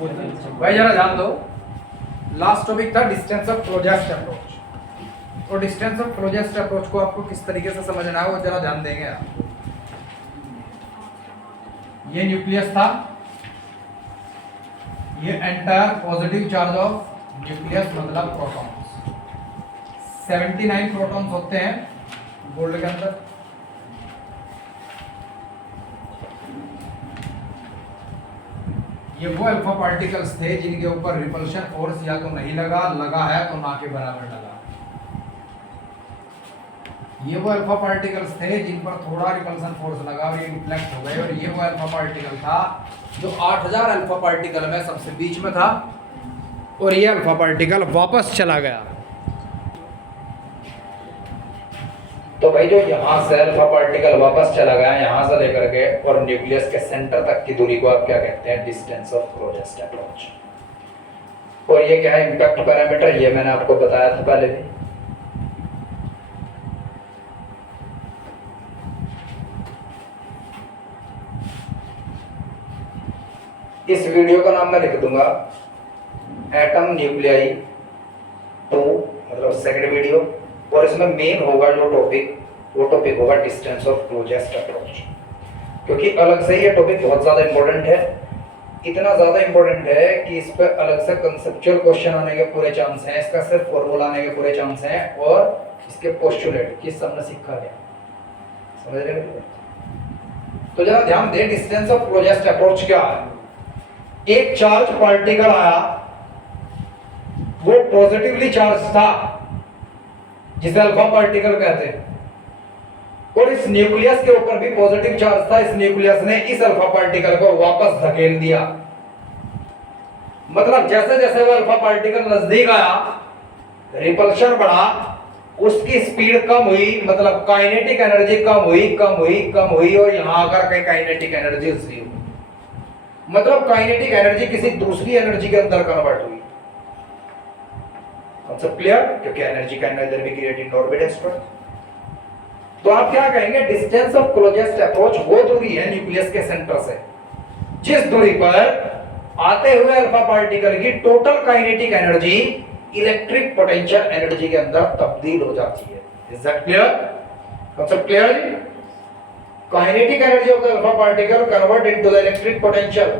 भाई जरा ध्यान दो, लास्ट टॉपिक था डिस्टेंस ऑफ क्लोजेस्ट अप्रोच। और डिस्टेंस ऑफ क्लोजेस्ट अप्रोच को आपको किस तरीके से समझना है वो जरा ध्यान देंगे आप। ये न्यूक्लियस था, ये entire positive charge of nucleus मतलब प्रोटॉन्स। 79 प्रोटॉन्स होते हैं गोल्ड के अंदर। ये वो अल्फा पार्टिकल्स थे जिनके ऊपर रिपल्शन फोर्स या तो नहीं लगा, लगा है तो ना के बराबर लगा। ये वो अल्फा पार्टिकल्स थे जिन पर थोड़ा रिपल्शन फोर्स लगा और ये रिफ्लेक्ट हो गए। और ये वो अल्फा पार्टिकल था जो 8000 अल्फा पार्टिकल में सबसे बीच में था और ये अल्फा पार्टिकल वापस चला गया। तो भाई जो यहाँ से अल्फा पार्टिकल वापस चला गया यहाँ से लेकर के और न्यूक्लियस के सेंटर तक की दूरी को आप क्या कहते हैं? Distance of closest approach. और ये क्या है? Impact parameter. ये मैंने आपको बताया था पहले भी। इस वीडियो का नाम मैं लिख दूंगा एटम न्यूक्लियाई 2, मतलब सेकंड वीडियो। और इसमें मेन होगा जो टॉपिक, वो टॉपिक होगा डिस्टेंस ऑफ क्लोजेस्ट अप्रोच। क्योंकि अलग से ये टॉपिक बहुत ज़्यादा इंपॉर्टेंट है। इतना ज़्यादा इंपॉर्टेंट है कि इस पर अलग से कंसेप्चुअल क्वेश्चन आने के पूरे चांस हैं, इसका सिर्फ फॉर्मूला आने के पूरे चांस हैं और इसके पोस्टुलेट किस सबने सीखा है, समझ रहे हैं? तो जरा ध्यान दें, डिस्टेंस ऑफ क्लोजेस्ट अप्रोच क्या है? एक चार्ज पार्टिकल आया, वो पॉजिटिवली चार्ज था जिसे अल्फा पार्टिकल कहते हैं, और इस न्यूक्लियस के ऊपर भी पॉजिटिव चार्ज था। इस न्यूक्लियस ने इस अल्फा पार्टिकल को वापस धकेल दिया। मतलब जैसे जैसे वो अल्फा पार्टिकल नजदीक आया, रिपल्शन बढ़ा, उसकी स्पीड कम हुई, मतलब काइनेटिक एनर्जी कम हुई, कम हुई, कम हुई, और यहां आकर के काइनेटिक एनर्जी जीरो। मतलब काइनेटिक एनर्जी किसी दूसरी एनर्जी के अंदर कन्वर्ट हुई। सब क्लियर? क्योंकि energy can nether be created nor be destroyed. तो आप क्या कहेंगे? डिस्टेंस ऑफ क्लोजेस्ट अप्रोच वो दूरी है न्यूक्लियस के सेंटर से जिस दूरी पर आते हुए अल्फा पार्टिकल की total kinetic energy electric potential energy के अंदर तब्दील हो जाती है। Is that clear? Concept clear? Kinetic energy of the alpha particle convert into the electric potential.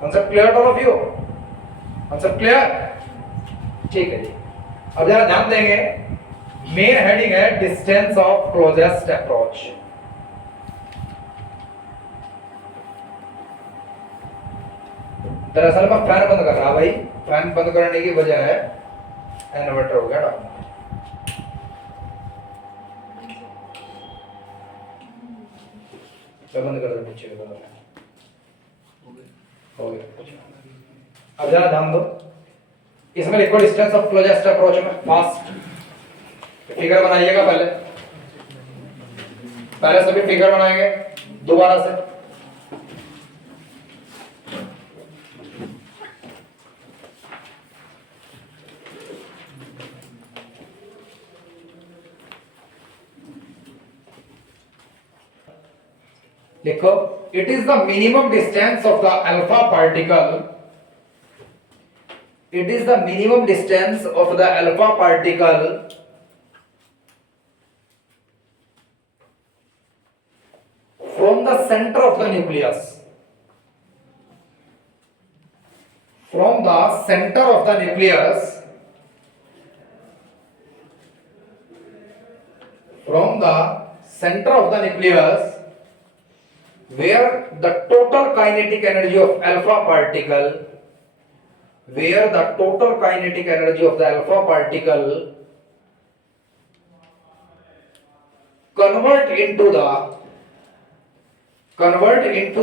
Concept clear all of you? Concept clear? ठीक है जी। अब जरा ध्यान देंगे, मेन हेडिंग है डिस्टेंस ऑफ क्लोजेस्ट अप्रोच। दरअसल मैं फैन बंद कर रहा भाई, फैन बंद करने की वजह है इन्वर्टर हो गया डाउन। बंद कर दो पीछे हो गया। अब जरा ध्यान दो, इसमें लिखो डिस्टेंस ऑफ क्लोजेस्ट अप्रोच में फास्ट फिगर बनाइएगा। पहले सभी फिगर बनाएंगे दोबारा से। लिखो, it is the minimum distance of the alpha particle, it is the minimum distance of the alpha particle from the center of the nucleus, from the center of the nucleus, from the center of the nucleus where the total kinetic energy of alpha particle, where the total kinetic energy of the alpha particle convert into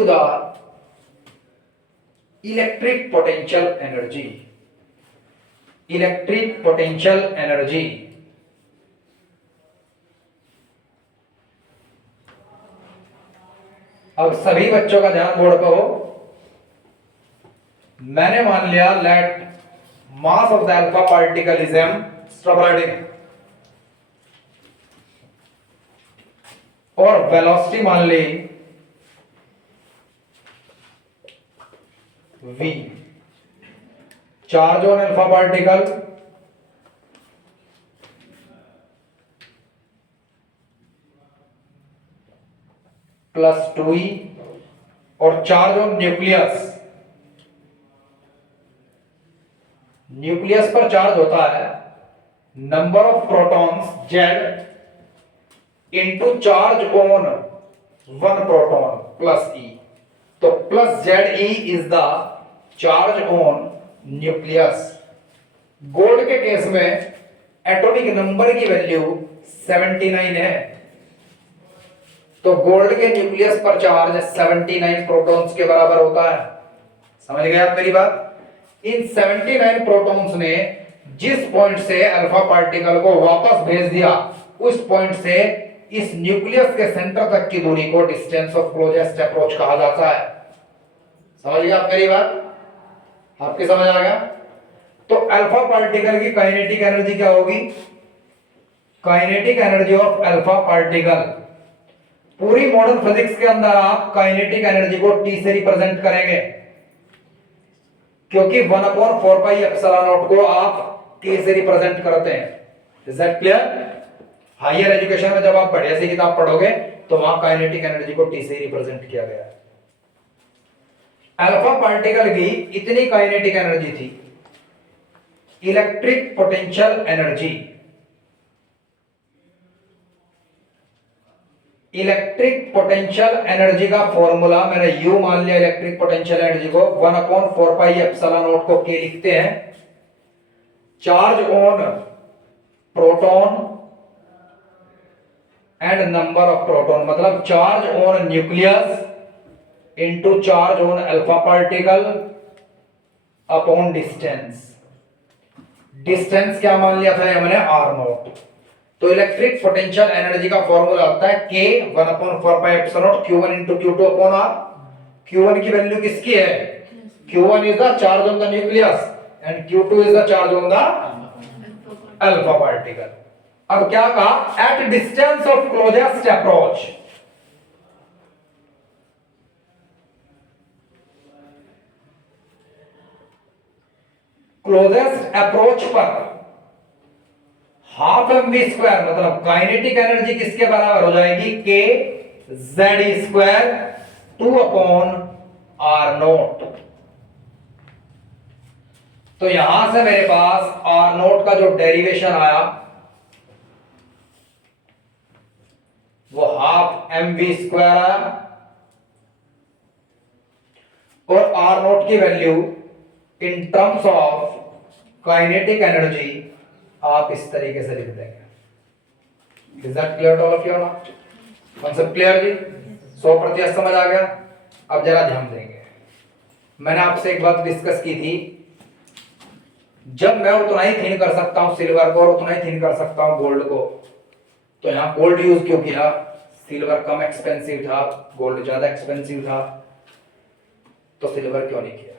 the electric potential energy, electric potential energy। अब सभी बच्चों का ध्यान board पे हो। मैंने मान लिया let mass of the alpha particle is m, stop writing, और वेलोसिटी मान ली V, charge on alpha particle plus 2E, और चार्ज ऑन न्यूक्लियस, न्यूक्लियस पर चार्ज होता है number of protons Z into charge on one proton plus E। तो plus ZE is the charge on nucleus. Gold के case में atomic number की value 79 है, तो गोल्ड के न्यूक्लियस पर चार्ज 79 प्रोटॉन्स के बराबर होता है। समझ गए आप मेरी बात? इन 79 प्रोटॉन्स ने जिस पॉइंट से अल्फा पार्टिकल को वापस भेज दिया, उस पॉइंट से इस न्यूक्लियस के सेंटर तक की दूरी को डिस्टेंस ऑफ क्लोजेस्ट अप्रोच कहा जाता है। समझ गए आप मेरी बात? आपकी समझ आ गया? तो अल्फा पार्टिकल की काइनेटिक एनर्जी क्या होगी? Kinetic energy of alpha particle, पूरी मॉडर्न फिजिक्स के अंदर आप काइनेटिक एनर्जी को T से रिप्रेजेंट करेंगे, क्योंकि 1/4 पाई एप्सिलॉन नॉट को आप T से रिप्रेजेंट करते हैं। Is that clear? Higher education में जब आप बढ़िया सी किताब पढ़ोगे तो वहां काइनेटिक एनर्जी को T से रिप्रेजेंट किया गया है। अल्फा पार्टिकल की इतनी काइनेटिक एनर्जी थी। Electric potential energy, electric potential energy का फॉर्मूला मैंने U मान लिया। इलेक्ट्रिक पोटेंशियल एनर्जी को 1/4 पाई एप्सिलॉन नॉट को K लिखते हैं। Charge on proton and number of proton, मतलब charge on nucleus into charge on alpha particle upon distance. Distance क्या मान लिया था हमने? R0। तो इलेक्ट्रिक पोटेंशियल एनर्जी का फॉर्मूला होता है K 1/4 pi epsilon not Q1 into Q2 upon R। Q1 की वैल्यू किसकी है? Q1 is the charge on the nucleus and Q2 is the charge on the alpha particle. अब क्या कहा? At distance of closest approach, closest approach पर half mv square, मतलब kinetic energy किसके बराबर हो जाएगी? K Z square 2/R0। तो यहां से मेरे पास R0 का जो डेरिवेशन आया वो हाफ mv स्क्वायर आया, और R0 की value in terms of kinetic energy आप इस तरीके से लिख देंगे। Is that clear to all of you? Concept clear जी? 100% समझ आ गया? अब जरा ध्यान देंगे। मैंने आपसे एक बात डिस्कस की थी, जब मैं उतना ही थिन कर सकता हूं सिल्वर को और उतना ही थिन कर सकता हूं गोल्ड को, तो यहां गोल्ड यूज क्यों किया? सिल्वर कम एक्सपेंसिव था, गोल्ड ज्यादा एक्सपेंसिव था, तो सिल्वर क्यों नहीं किया?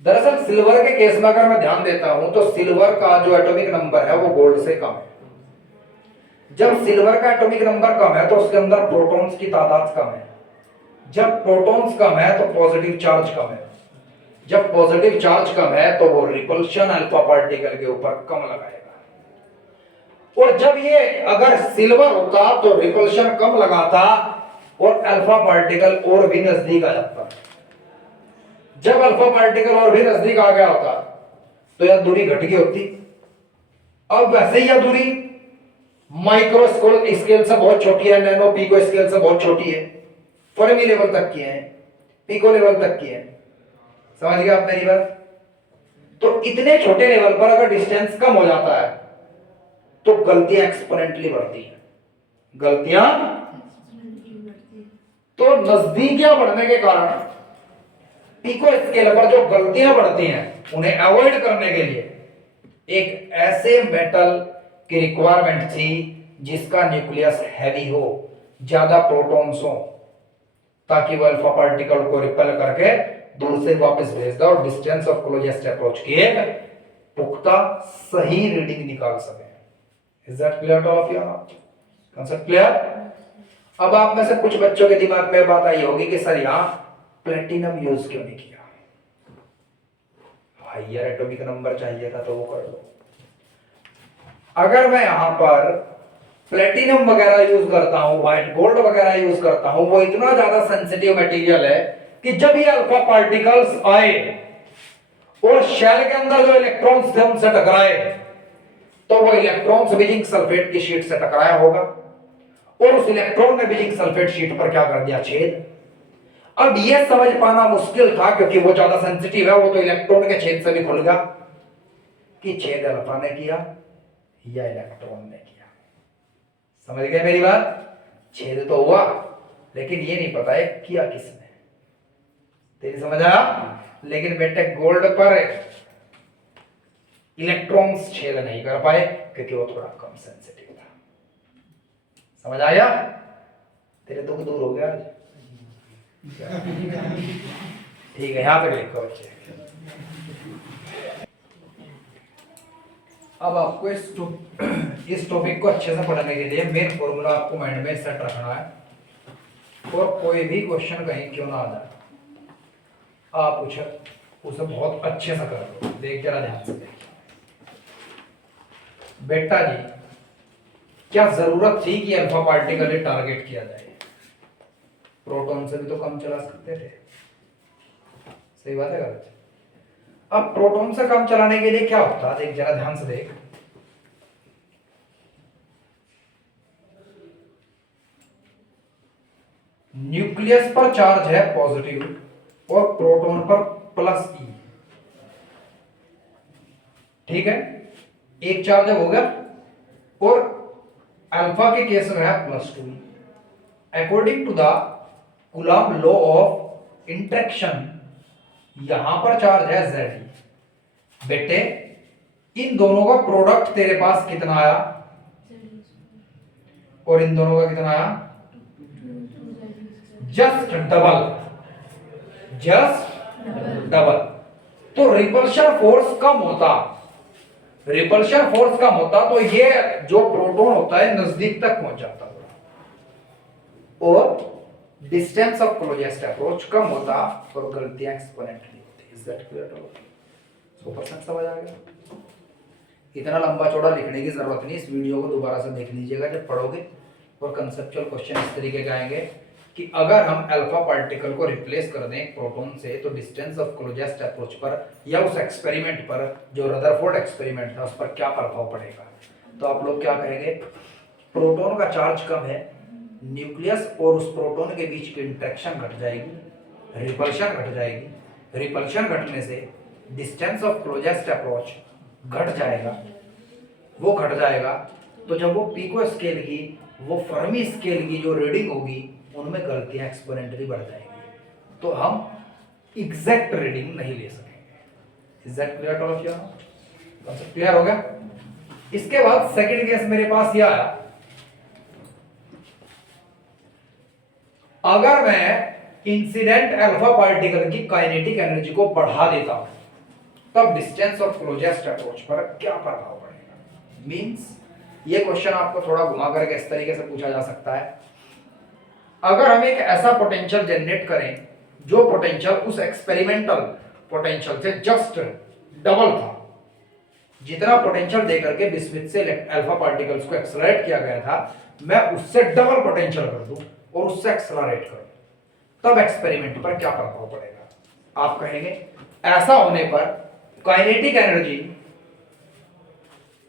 दरअसल सिल्वर के केस में अगर मैं ध्यान देता हूं तो सिल्वर का जो एटॉमिक नंबर है वो गोल्ड से कम है। जब सिल्वर का एटॉमिक नंबर कम है तो उसके अंदर प्रोटॉन्स की तादाद कम है। जब प्रोटॉन्स कम है तो पॉजिटिव चार्ज कम है। जब पॉजिटिव चार्ज कम है तो वो रिपल्शन अल्फा पार्टिकल के ऊपर कम लगाएगा। और जब ये अगर सिल्वर होता तो रिपल्शन कम लगाता और अल्फा पार्टिकल और भी नजदीक आ जाता। जब अल्फा पार्टिकल और भी नजदीक आ गया होता तो यह दूरी घट गई होती। अब वैसे ही यह दूरी माइक्रो स्केल से बहुत छोटी है, नैनो पिको स्केल से बहुत छोटी है, फर्मी लेवल तक की है, पिको लेवल तक की है। समझ गए आप मेरी बात? तो इतने छोटे लेवल पर अगर डिस्टेंस कम हो जाता है तो गलतियां एक्सपोनेंटली बढ़ती हैं। गलतियां तो नजदीकियां बढ़ने के कारण पिको स्केल पर जो गलतियां बढ़ती हैं उन्हें अवॉइड करने के लिए एक ऐसे मेटल की रिक्वायरमेंट थी जिसका न्यूक्लियस हैवी हो, ज्यादा प्रोटॉन्स हो, ताकि वह अल्फा पार्टिकल को रिपेल करके दूर से वापस भेज दे और डिस्टेंस ऑफ क्लोजेस्ट अप्रोच की एक पुख्ता सही रीडिंग निकाल सके। Is that clear to all of you? Concept clear? अब आप में से कुछ बच्चों के दिमाग में बात आई होगी कि सर यहाँ प्लेटिनम यूज क्यों नहीं किया? हायर एटॉमिक नंबर चाहिए था तो वो कर लो। अगर मैं यहां पर प्लेटिनम वगैरह यूज करता हूं, व्हाइट गोल्ड वगैरह यूज करता हूं, वो इतना ज्यादा सेंसिटिव मटेरियल है कि जब ये अल्फा पार्टिकल्स आए और शेल के अंदर जो इलेक्ट्रॉन्स थे उनसे टकराए, तो वो इलेक्ट्रॉन्स भी जिंक सल्फेट की शीट से टकराया होगा और उस इलेक्ट्रॉन ने भी जिंक सल्फेट शीट पर क्या कर दिया? छेद। अब ये समझ पाना मुश्किल था क्योंकि वो ज्यादा सेंसिटिव है, वो तो इलेक्ट्रॉन के छेद से भी खुल गया कि छेद अल्फा ने किया या इलेक्ट्रॉन ने किया। समझ गए मेरी बात? छेद तो हुआ लेकिन ये नहीं पता है किया किसने। तेरी समझ आया? लेकिन बेटे गोल्ड पर इलेक्ट्रॉन्स छेद नहीं कर पाए क्योंकि वो थोड़ा कम सेंसिटिव था। समझ आया? तेरे दुख दूर हो गया आज? ठीक है, यहां तक लिखो बच्चे। अब आपको इस टॉपिक को अच्छे से पढ़ने के लिए मेन फॉर्मूला आपको माइंड में सेट रखना है और कोई भी क्वेश्चन कहीं क्यों ना आ जाए आप उसे बहुत अच्छे से कर लो। देख जरा ध्यान से देख बेटा जी, क्या जरूरत थी कि अल्फा पार्टिकल टारगेट किया जाए? प्रोटॉन से भी तो कम चला सकते थे। सही बात है गलत? अब प्रोटॉन से कम चलाने के लिए क्या होता है? देख जरा ध्यान से देख। न्यूक्लियस पर चार्ज है पॉजिटिव और प्रोटॉन पर प्लस ई। ठीक है, एक चार्ज हो गया और अल्फा के केस में है +2। According to the Coulomb law of interaction यहां पर चार्ज है Z। बेटे इन दोनों का प्रोडक्ट तेरे पास कितना आया और इन दोनों का कितना आया? Just double. Just double. तो रिपल्शन फोर्स कम होता, रिपल्शन फोर्स कम होता तो ये जो प्रोटॉन होता है नजदीक तक पहुंच जाता और डिस्टेंस ऑफ क्लोजेस्ट अप्रोच कम होता और गलतियां एक्सपोनेंटली होती। Is that clear? 100% समझ आ गया? इतना लंबा चौड़ा लिखने की जरूरत नहीं, इस वीडियो को दोबारा से देख लीजिएगा जब पढ़ोगे और कंसेप्चुअल क्वेश्चन इस तरीके के आएंगे कि अगर हम अल्फा पार्टिकल को रिप्लेस कर दें प्रोटॉन से तो डिस्टेंस ऑफ क्लोजेस्ट अप्रोच पर या उस एक्सपेरिमेंट पर जो रदरफोर्ड एक्सपेरिमेंट था उस पर क्या प्रभाव पड़ेगा। तो आप लोग क्या कहेंगे? प्रोटॉन का चार्ज कम है, न्यूक्लियस और उस प्रोटॉन के बीच की इंटरेक्शन घट जाएगी, रिपल्शन घट जाएगी, रिपल्शन घटने से डिस्टेंस ऑफ क्लोजेस्ट अप्रोच घट जाएगा। वो घट जाएगा तो जब वो पिको स्केल की, वो फर्मी स्केल की जो रीडिंग होगी उनमें गलतियां एक्सपोनेंटली बढ़ जाएंगी तो हम एग्जैक्ट रीडिंग नहीं ले सकेंगे। Is that clear all of you? Concept clear हो गया? इसके बाद सेकंड केस मेरे पास यह आया, अगर मैं इंसिडेंट अल्फा पार्टिकल की काइनेटिक एनर्जी को बढ़ा देता हूं तब डिस्टेंस ऑफ क्लोजेस्ट अप्रोच पर क्या प्रभाव पड़ेगा? मींस ये क्वेश्चन आपको थोड़ा घुमा करके इस तरीके से पूछा जा सकता है, अगर हम एक ऐसा पोटेंशियल जनरेट करें जो पोटेंशियल उस एक्सपेरिमेंटल पोटेंशियल से जस्ट डबल था, जितना पोटेंशियल देकर के बिस्मिथ से अल्फा पार्टिकल्स को एक्सेलरेट किया गया था, मैं उससे डबल पोटेंशियल कर दूं और उससे एक्सेलरेट कर दूं, तब एक्सपेरिमेंट पर क्या प्रभाव पड़ेगा? आप कहेंगे ऐसा होने पर काइनेटिक एनर्जी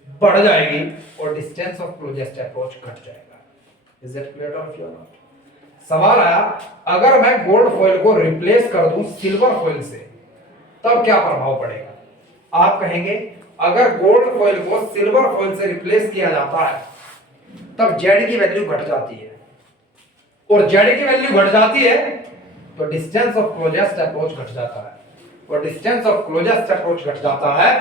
बढ़ जाएगी और डिस्टेंस ऑफ क्लोजेस्ट अप्रोच घट जाएगा। Is that clear of you? सवाल आया, अगर मैं गोल्ड फॉइल को रिप्लेस कर दूं सिल्वर फॉइल से तब क्या प्रभाव पड़ेगा? आप कहेंगे अगर गोल्ड फॉइल को सिल्वर फॉइल से रिप्लेस किया जाता है तब जेड की वैल्यू घट जाती है और जेड की वैल्यू घट जाती है तो डिस्टेंस ऑफ क्लोजेस्ट अप्रोच घट जाता है और डिस्टेंस ऑफ क्लोजेस्ट अप्रोच घट जाता है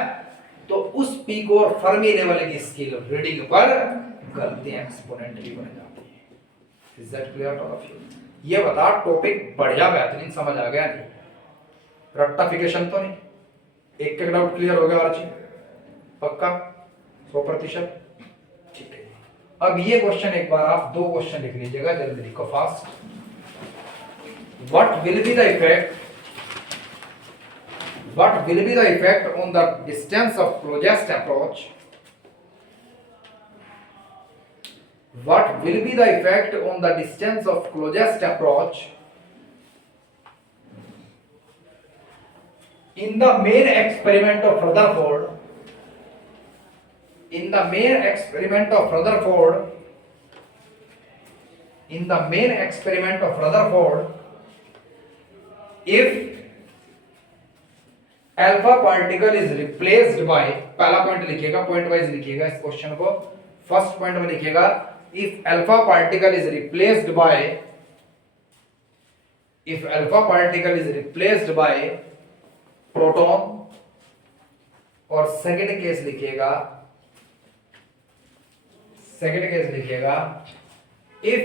तो उस पीक और फर्मी लेवल की स्केल रीडिंग पर गलतियां एक्सपोनेंटली बढ़ जाती है। Is that clear all of you? ये बता टॉपिक बढ़िया बेहतरीन समझ आ गया? नहीं रट्टाफिकेशन तो नहीं? एक डाउट क्लियर हो गया आरची? पक्का 100%? ठीक है। अब ये क्वेश्चन एक बार आप 2 क्वेश्चन लिख लीजिएगा, जल्दी लिखो fast. what will be the effect on the distance of closest approach? What will be the effect on the distance of closest approach in the main experiment of Rutherford? In the main experiment of Rutherford, if alpha particle is replaced by, पहला point लिखिएगा, point wise लिखिएगा इस question को. First point में लिखिएगा if alpha particle is replaced by proton, और second case लिखिएगा if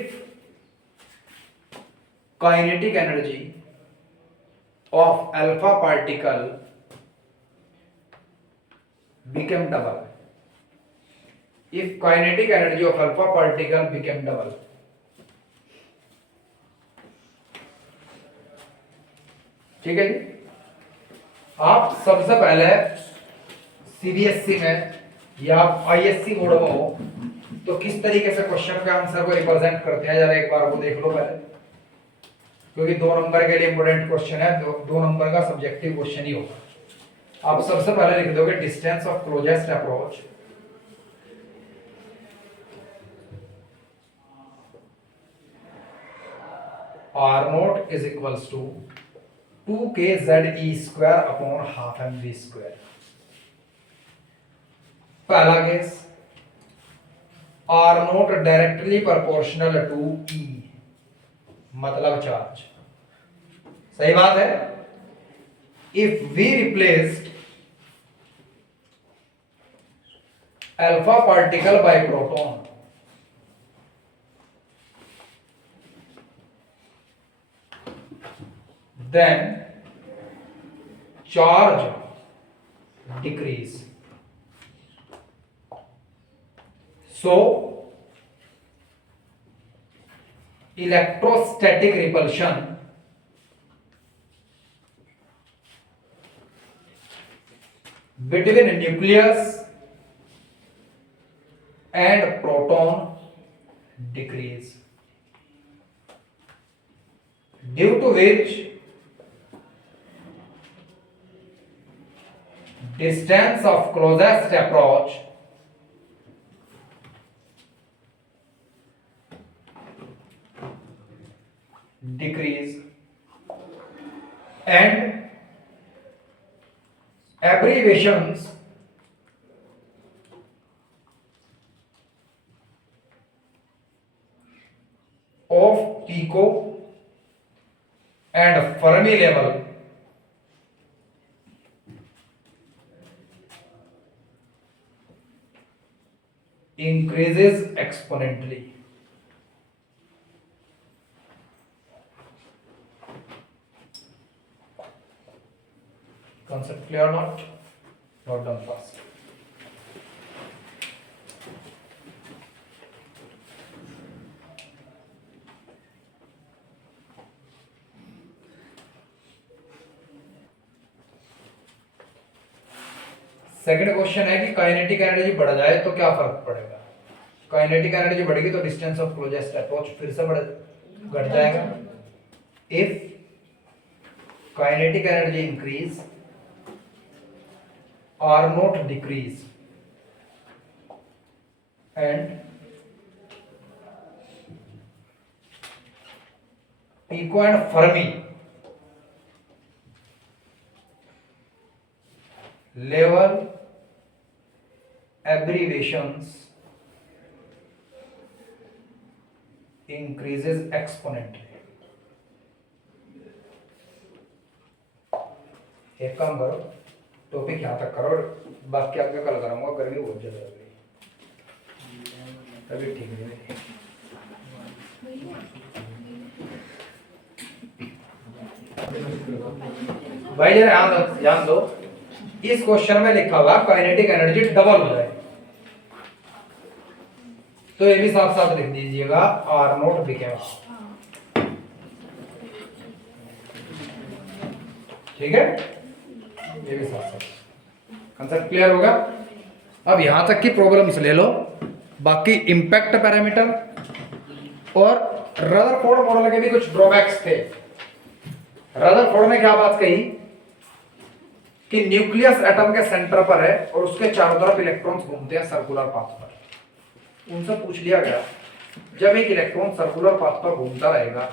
kinetic energy of alpha particle became double. If kinetic energy of alpha particle became double. ठीक है जी. आप सबसे पहले सीबीएसई में या आप आईएससी बोर्ड में हो तो किस तरीके से क्वेश्चन के आंसर को रिप्रेजेंट करते हैं, जरा एक बार वो देख लो पहले, क्योंकि 2 नंबर के लिए इंपॉर्टेंट क्वेश्चन है, 2 नंबर का सब्जेक्टिव क्वेश्चन ही होगा. आप सबसे पहले लिख दोगे distance of closest approach, r0 is equals to 2kze square upon half mv square. पहला case r0 directly proportional to e, मतलब चार्ज. सही बात है. If we replaced alpha particle by proton, then charge decrease. So electrostatic repulsion between nucleus and proton decrease, due to which distance of closest approach decrease and abbreviations of Pico and Fermi level increases exponentially. Concept clear or not? Not done fast. Second question है कि kinetic energy बढ़ जाए तो क्या फर्क पड़ेगा. Kinetic energy बढ़ेगी तो डिस्टेंस ऑफ क्लोजेस्ट अप्रोच फिर से घट जाएगा. If kinetic energy increase r0 decrease and Pico and Fermi level abbreviations increases exponentially. एक काम करो, टॉपिक यहाँ तक करो, बाकी आगे कल कराऊंगा, गर्मी बहुत ज्यादा हो गई, तभी ठीक नहीं. भाई जरा ध्यान दो, इस क्वेश्चन में लिखा हुआ काइनेटिक एनर्जी डबल हो जाए तो ये भी साथ साथ लिख दीजिएगा r0 बिकेम ठीक है, ये भी साथ साथ कंसेप्ट क्लियर होगा। अब यहां तक की प्रॉब्लम्स ले लो, बाकी इंपैक्ट पैरामीटर और रदरफोर्ड मॉडल के भी कुछ ड्रॉबैक्स थे। रदरफोर्ड ने क्या बात कही कि न्यूक्लियस एटम के सेंटर पर है और उसके चारों तरफ इलेक्ट्रॉन्स घूमते हैं सर्कुलर पाथ पर। उनसे पूछ लिया गया, जब एक इलेक्ट्रॉन सर्कुलर पाथ पर घूमता रहेगा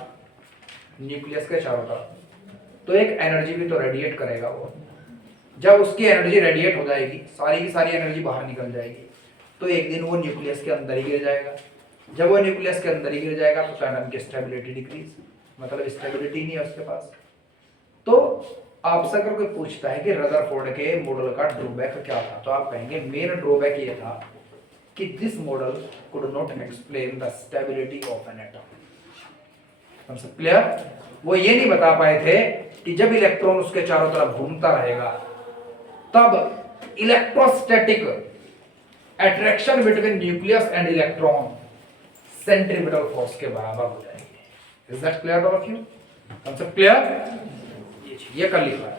न्यूक्लियस के चारों तरफ, तो एक एनर्जी भी तो रेडिएट करेगा वो। जब उसकी एनर्जी रेडिएट हो जाएगी, सारी की सारी एनर्जी बाहर निकल जाएगी, तो एक दिन वो न्यूक्लियस के अंदर ही गिर जाएगा। जब वो न्यूक्लियस के अंदर ही गिर जाएगा तो एटम की स्टेबिलिटी डिक्रीज, मतलब स्टेबिलिटी नहीं है उसके पास। तो आपसे अगर कोई पूछता है कि रदरफोर्ड के मॉडल का ड्रॉबैक क्या था, तो आप कहेंगे मेन ड्रॉबैक ये था कि this model could not explain the stability of an atom. Clear? वो ये नहीं बता पाए थे कि जब इलेक्ट्रॉन उसके चारों तरफ घूमता रहेगा तब electrostatic attraction between nucleus and electron centripetal force के बराबर हो जाएगी। Is that clear all of you? Concept clear? ये कर लिखा है।